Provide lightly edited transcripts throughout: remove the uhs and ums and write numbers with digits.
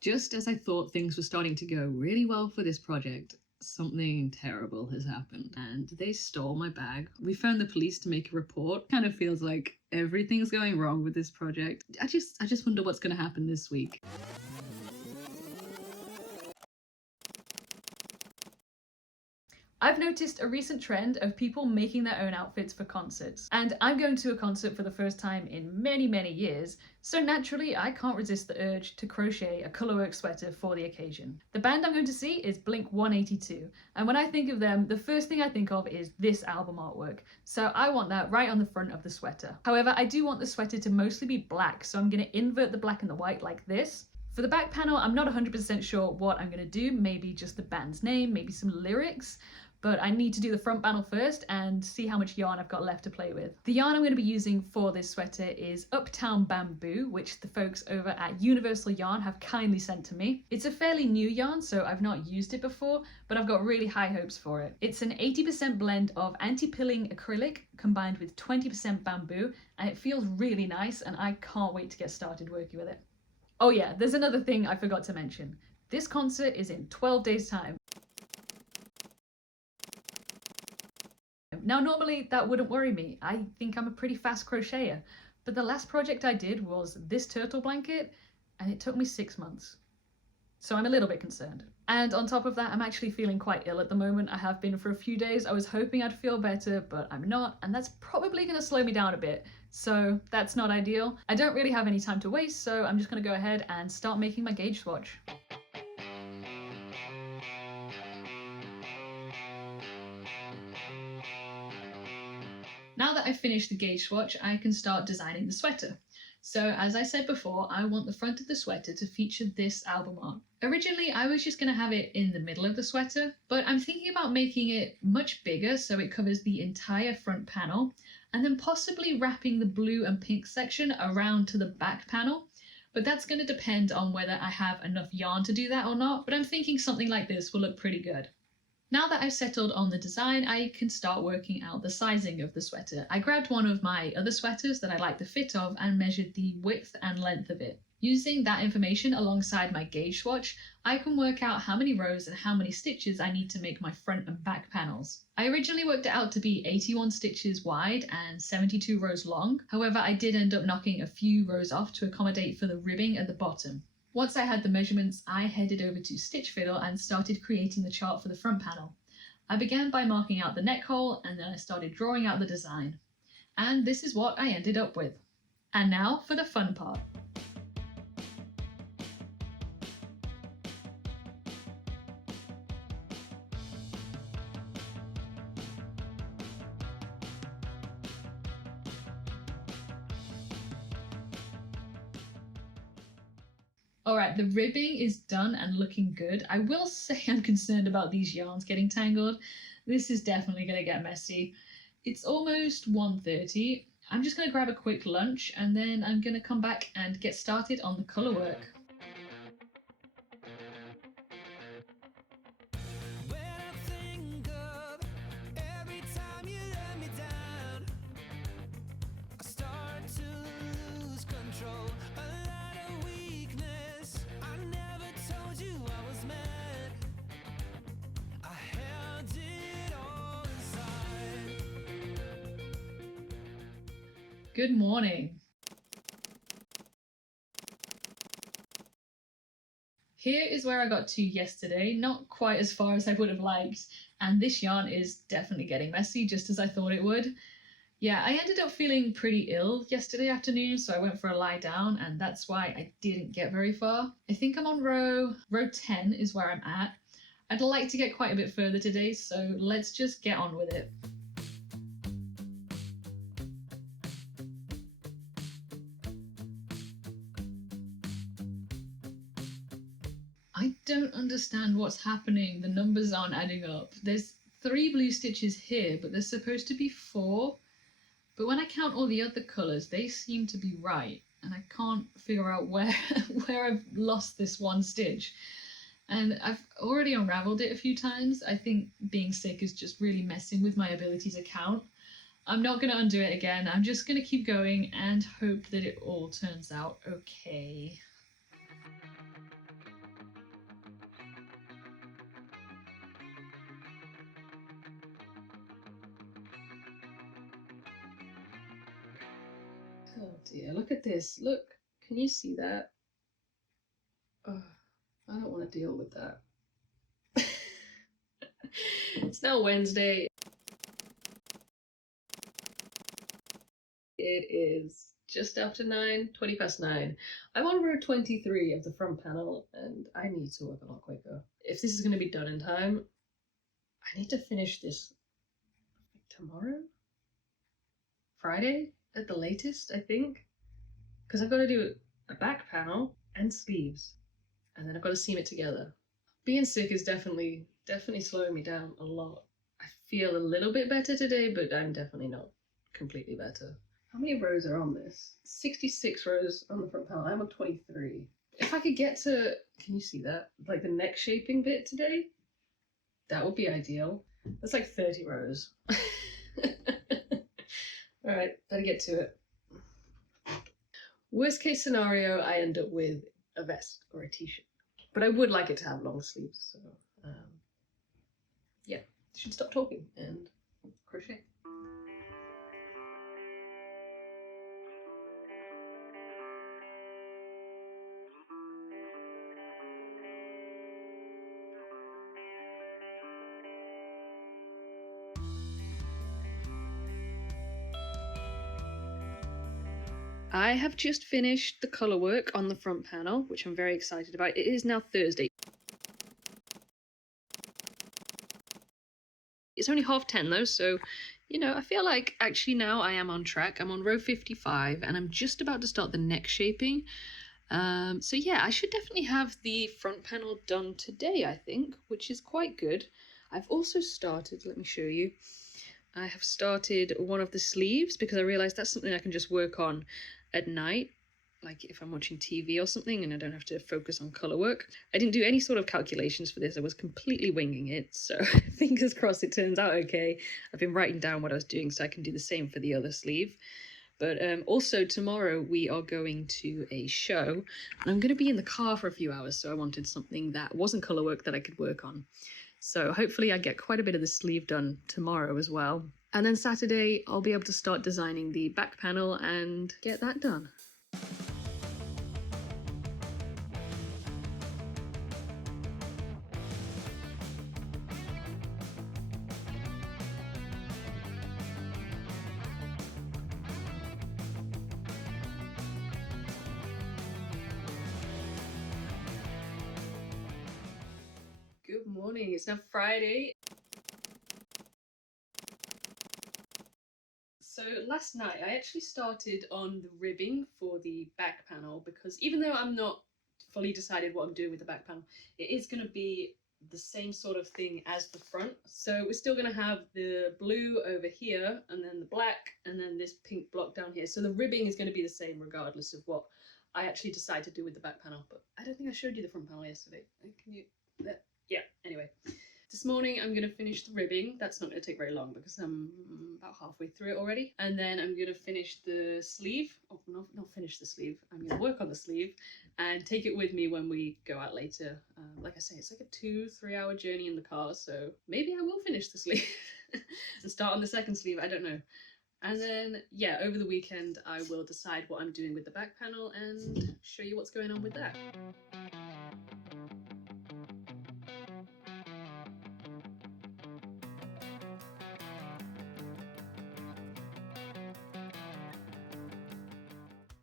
Just as I thought things were starting to go really well for this project, something terrible has happened and they stole my bag. We phoned the police to make a report. Kind of feels like everything's going wrong with this project. I just wonder what's going to happen this week. I've noticed a recent trend of people making their own outfits for concerts, and I'm going to a concert for the first time in many years, so naturally I can't resist the urge to crochet a colourwork sweater for the occasion. The band I'm going to see is Blink-182, and when I think of them, the first thing I think of is this album artwork, so I want that right on the front of the sweater. However, I do want the sweater to mostly be black, so I'm going to invert the black and the white like this. For the back panel, I'm not 100% sure what I'm going to do, maybe just the band's name, maybe some lyrics, but I need to do the front panel first and see how much yarn I've got left to play with. The yarn I'm going to be using for this sweater is Uptown Bamboo, which the folks over at Universal Yarn have kindly sent to me. It's a fairly new yarn, so I've not used it before, but I've got really high hopes for it. It's an 80% blend of anti-pilling acrylic combined with 20% bamboo, and it feels really nice, and I can't wait to get started working with it. Oh yeah, there's another thing I forgot to mention. This concert is in 12 days' time. Now, normally that wouldn't worry me. I think I'm a pretty fast crocheter, but the last project I did was this turtle blanket, and it took me 6 months. So I'm a little bit concerned. And on top of that, I'm actually feeling quite ill at the moment. I have been for a few days. I was hoping I'd feel better, but I'm not, and that's probably going to slow me down a bit. So that's not ideal. I don't really have any time to waste, so I'm just going to go ahead and start making my gauge swatch. Now that I've finished the gauge swatch, I can start designing the sweater. So as I said before, I want the front of the sweater to feature this album art. Originally, I was just going to have it in the middle of the sweater, but I'm thinking about making it much bigger so it covers the entire front panel, and then possibly wrapping the blue and pink section around to the back panel. But that's going to depend on whether I have enough yarn to do that or not, but I'm thinking something like this will look pretty good. Now that I've settled on the design, I can start working out the sizing of the sweater. I grabbed one of my other sweaters that I like the fit of and measured the width and length of it. Using that information alongside my gauge swatch, I can work out how many rows and how many stitches I need to make my front and back panels. I originally worked it out to be 81 stitches wide and 72 rows long. However, I did end up knocking a few rows off to accommodate for the ribbing at the bottom. Once I had the measurements, I headed over to Stitch Fiddle and started creating the chart for the front panel. I began by marking out the neck hole, and then I started drawing out the design. And this is what I ended up with. And now for the fun part. Alright, the ribbing is done and looking good. I will say I'm concerned about these yarns getting tangled. This is definitely going to get messy. It's almost 1:30. I'm just going to grab a quick lunch and then I'm going to come back and get started on the colour work. Good morning. Here is where I got to yesterday, not quite as far as I would have liked, and this yarn is definitely getting messy, just as I thought it would. Yeah, I ended up feeling pretty ill yesterday afternoon, so I went for a lie down, and that's why I didn't get very far. I think I'm on row 10 is where I'm at. I'd like to get quite a bit further today, so let's just get on with it. I don't understand what's happening. The numbers aren't adding up. There's 3 blue stitches here, but there's supposed to be 4. But when I count all the other colours, they seem to be right. And I can't figure out where I've lost this one stitch. And I've already unravelled it a few times. I think being sick is just really messing with my ability to count. I'm not going to undo it again. I'm just going to keep going and hope that it all turns out okay. Oh dear, look at this. Look, can you see that? Oh, I don't want to deal with that. It's now Wednesday. It is just after 9, 20 past 9. I'm on row 23 of the front panel and I need to work a lot quicker. If this is going to be done in time, I need to finish this tomorrow? Friday at the latest, I think. Because I've got to do a back panel and sleeves. And then I've got to seam it together. Being sick is definitely slowing me down a lot. I feel a little bit better today, but I'm definitely not completely better. How many rows are on this? 66 rows on the front panel. I'm on 23. If I could get to, can you see that? Like the neck shaping bit today? That would be ideal. That's like 30 rows. Alright, better get to it. Worst case scenario, I end up with a vest or a t-shirt. But I would like it to have long sleeves, so yeah, should stop talking and crochet. I have just finished the colour work on the front panel, which I'm very excited about. It is now Thursday. It's only 10:30 though, so, you know, I feel like actually now I am on track. I'm on row 55 and I'm just about to start the neck shaping. So yeah, I should definitely have the front panel done today, I think, which is quite good. I've also started, let me show you. I have started one of the sleeves because I realised that's something I can just work on at night, like if I'm watching TV or something and I don't have to focus on colour work. I didn't do any sort of calculations for this. I was completely winging it, so fingers crossed it turns out okay. I've been writing down what I was doing so I can do the same for the other sleeve. But also tomorrow we are going to a show and I'm going to be in the car for a few hours, so I wanted something that wasn't colour work that I could work on. So hopefully I get quite a bit of the sleeve done tomorrow as well. And then Saturday I'll be able to start designing the back panel and get that done. Good morning, it's now Friday. So last night I actually started on the ribbing for the back panel because even though I'm not fully decided what I'm doing with the back panel, it is going to be the same sort of thing as the front. So we're still going to have the blue over here and then the black and then this pink block down here. So the ribbing is going to be the same regardless of what I actually decide to do with the back panel. But I don't think I showed you the front panel yesterday. Can you... Yeah, anyway. This morning I'm going to finish the ribbing. That's not going to take very long because I'm about halfway through it already. And then I'm going to finish the sleeve. Oh, not finish the sleeve. I'm going to work on the sleeve and take it with me when we go out later. Like I say, it's like a 2-3 hour journey in the car, so maybe I will finish the sleeve and start on the second sleeve. I don't know. And then, yeah, over the weekend I will decide what I'm doing with the back panel and show you what's going on with that.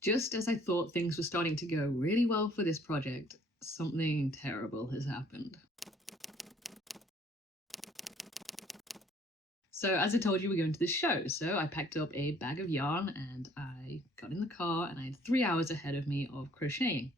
Just as I thought things were starting to go really well for this project, something terrible has happened. So as I told you, we're going to this show. So I packed up a bag of yarn and I got in the car and I had 3 hours ahead of me of crocheting.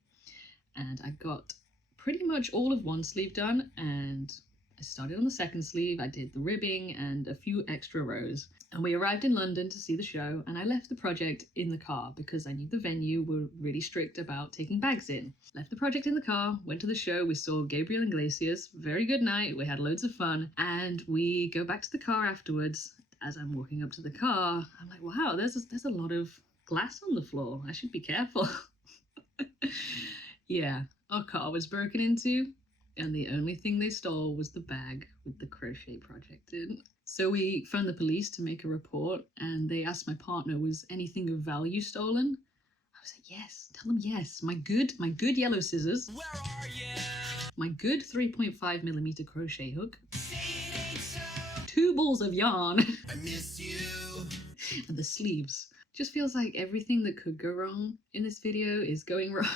And I got pretty much all of one sleeve done and I started on the second sleeve. I did the ribbing and a few extra rows. And we arrived in London to see the show and I left the project in the car because I knew the venue were really strict about taking bags in. Left the project in the car, went to the show, we saw Gabriel Iglesias, very good night, we had loads of fun, and we go back to the car afterwards. As I'm walking up to the car, I'm like, wow, there's a lot of glass on the floor, I should be careful. Yeah, our car was broken into. and the only thing they stole was the bag with the crochet project in. So we phoned the police to make a report, and they asked my partner, was anything of value stolen? I was like, yes, tell them yes. My good yellow scissors. Where are you? My good 3.5mm crochet hook. So. 2 balls of yarn. I miss you. And the sleeves. Just feels like everything that could go wrong in this video is going wrong.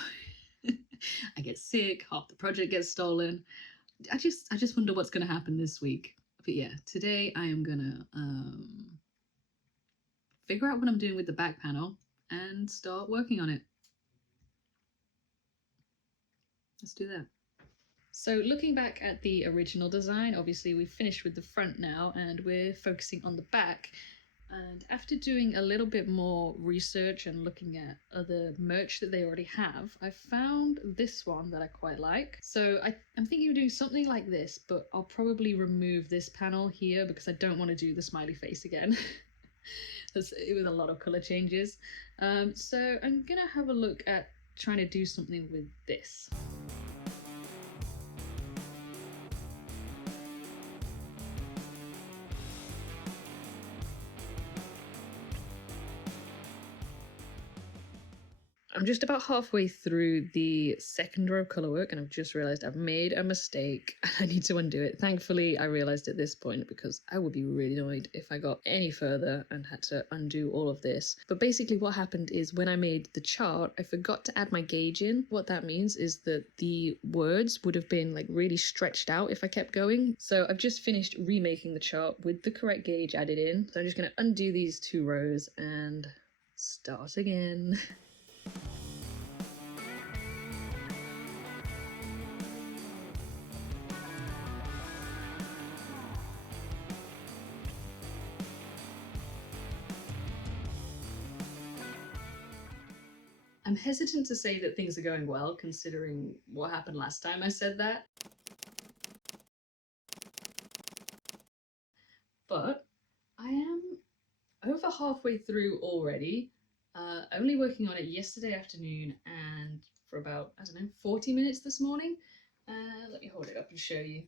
I get sick, half the project gets stolen. I just wonder what's going to happen this week. But yeah, today I am gonna figure out what I'm doing with the back panel and start working on it. Let's do that. So looking back at the original design, obviously we've finished with the front now and we're focusing on the back. And after doing a little bit more research and looking at other merch that they already have, I found this one that I quite like. So I'm thinking of doing something like this, but I'll probably remove this panel here because I don't want to do the smiley face again. It was a lot of color changes. So I'm gonna have a look at trying to do something with this. I'm just about halfway through the second row of colour work and I've just realised I've made a mistake and I need to undo it. Thankfully, I realised at this point because I would be really annoyed if I got any further and had to undo all of this. But basically what happened is when I made the chart, I forgot to add my gauge in. What that means is that the words would have been like really stretched out if I kept going. So I've just finished remaking the chart with the correct gauge added in. So I'm just going to undo these 2 rows and start again. I'm hesitant to say that things are going well, considering what happened last time I said that. But I am over halfway through already, only working on it yesterday afternoon and for about, I don't know, 40 minutes this morning. Let me hold it up and show you.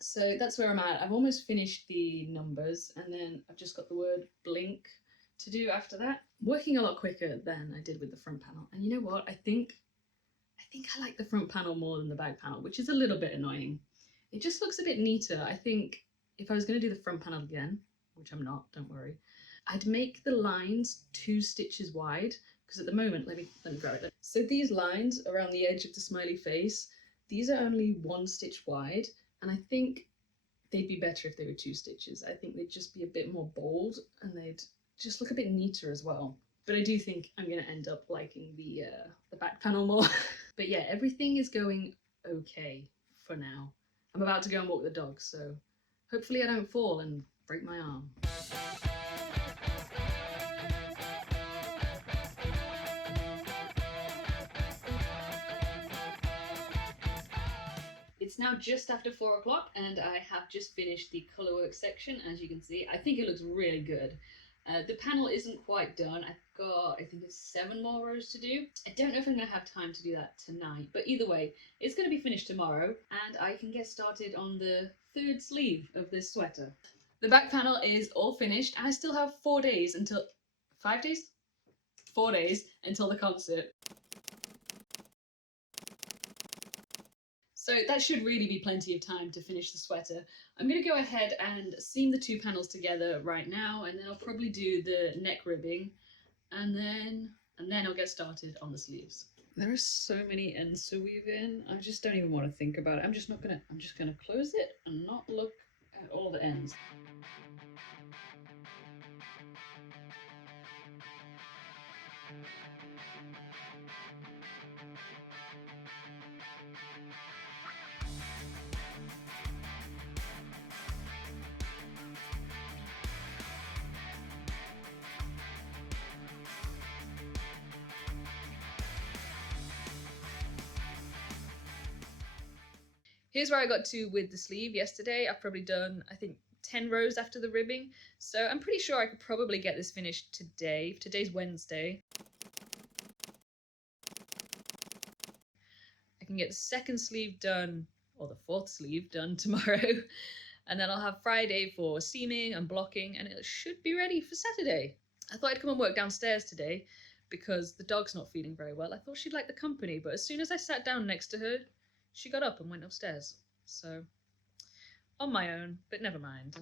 So that's where I'm at. I've almost finished the numbers and then I've just got the word blink to do after that. Working a lot quicker than I did with the front panel. And you know what? I think I like the front panel more than the back panel, which is a little bit annoying. It just looks a bit neater. I think if I was going to do the front panel again, which I'm not, don't worry, I'd make the lines 2 stitches wide, because at the moment, let me grab it. So these lines around the edge of the smiley face, these are only 1 stitch wide, and I think they'd be better if they were 2 stitches. I think they'd just be a bit more bold and they'd just look a bit neater as well. But I do think I'm going to end up liking the back panel more. But yeah, everything is going okay for now. I'm about to go and walk the dog, so hopefully I don't fall and break my arm. It's now just after 4 o'clock and I have just finished the colourwork section, as you can see. I think it looks really good. The panel isn't quite done. I've got, I think it's 7 more rows to do. I don't know if I'm going to have time to do that tonight, but either way, it's going to be finished tomorrow and I can get started on the 3rd sleeve of this sweater. The back panel is all finished and I still have 4 days until, 5 days? 4 days until the concert. So that should really be plenty of time to finish the sweater. I'm going to go ahead and seam the 2 panels together right now, and then I'll probably do the neck ribbing, and then I'll get started on the sleeves. There are so many ends to weave in. I just don't even want to think about it. I'm just gonna close it and not look at all the ends. Here's where I got to with the sleeve yesterday. I've probably done, I think, 10 rows after the ribbing. So I'm pretty sure I could probably get this finished today. Today's Wednesday. I can get the second sleeve done or the fourth sleeve done tomorrow. And then I'll have Friday for seaming and blocking, and it should be ready for Saturday. I thought I'd come and work downstairs today because the dog's not feeling very well. I thought she'd like the company, but as soon as I sat down next to her, she got up and went upstairs. So, on my own, but never mind.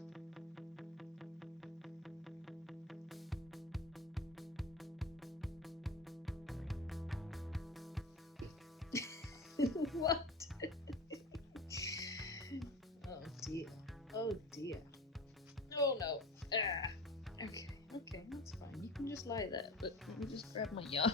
What? Oh dear. Oh dear. Oh no. Ah. Okay, that's fine. You can just lie there, but let me just grab my yarn.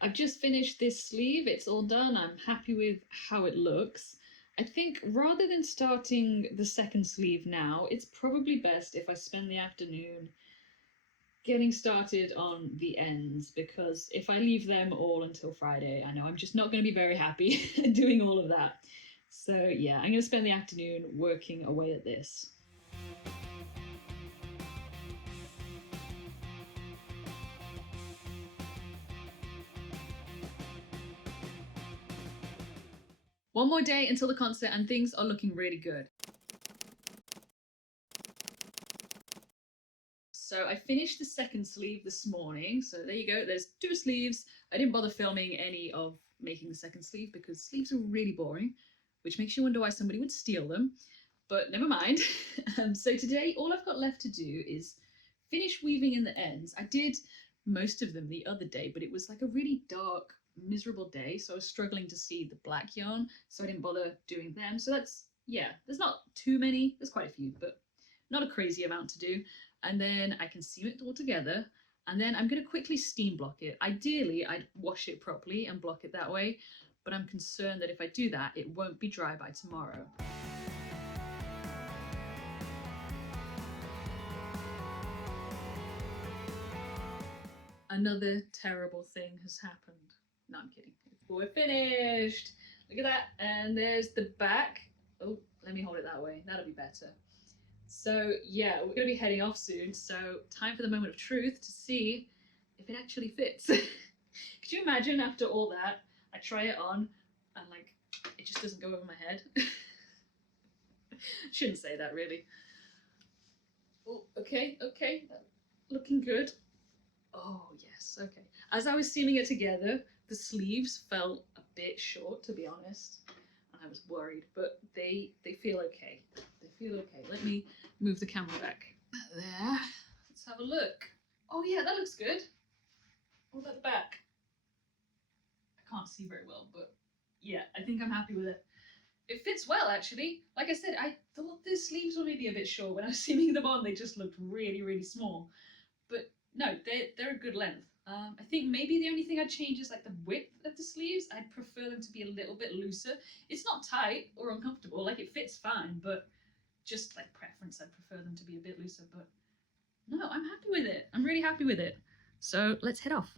I've just finished this sleeve. It's all done. I'm happy with how it looks. I think rather than starting the second sleeve now, it's probably best if I spend the afternoon getting started on the ends, because if I leave them all until Friday, I know I'm just not going to be very happy doing all of that. So yeah, I'm going to spend the afternoon working away at this. One more day until the concert and things are looking really good. So I finished the second sleeve this morning. So there you go, there's 2 sleeves. I didn't bother filming any of making the second sleeve because sleeves are really boring, which makes you wonder why somebody would steal them, but never mind. So today all I've got left to do is finish weaving in the ends. I did most of them the other day, but it was like a really dark, miserable day, so I was struggling to see the black yarn, so I didn't bother doing them. So that's, yeah, there's not too many, there's quite a few, but not a crazy amount to do. And then I can seam it all together, and then I'm going to quickly steam block it. Ideally, I'd wash it properly and block it that way, but I'm concerned that if I do that, it won't be dry by tomorrow. Another terrible thing has happened. No, I'm kidding. We're finished. Look at that. And there's the back. Oh, let me hold it that way. That'll be better. So yeah, we're going to be heading off soon. So time for the moment of truth to see if it actually fits. Could you imagine after all that, I try it on and like, it just doesn't go over my head? Shouldn't say that really. Oh, okay. Looking good. Oh yes, okay. As I was seaming it together, the sleeves felt a bit short, to be honest, and I was worried, but they feel okay. They feel okay. Let me move the camera back. There. Let's have a look. Oh yeah, that looks good. What about the back? I can't see very well, but yeah, I think I'm happy with it. It fits well, actually. Like I said, I thought the sleeves were maybe a bit short. When I was seaming them on, they just looked really, really small. But no, they're a good length. I think maybe the only thing I'd change is like the width of the sleeves. I'd prefer them to be a little bit looser. It's not tight or uncomfortable, like it fits fine, but just like preference, I'd prefer them to be a bit looser. But no, I'm happy with it. I'm really happy with it. So let's head off.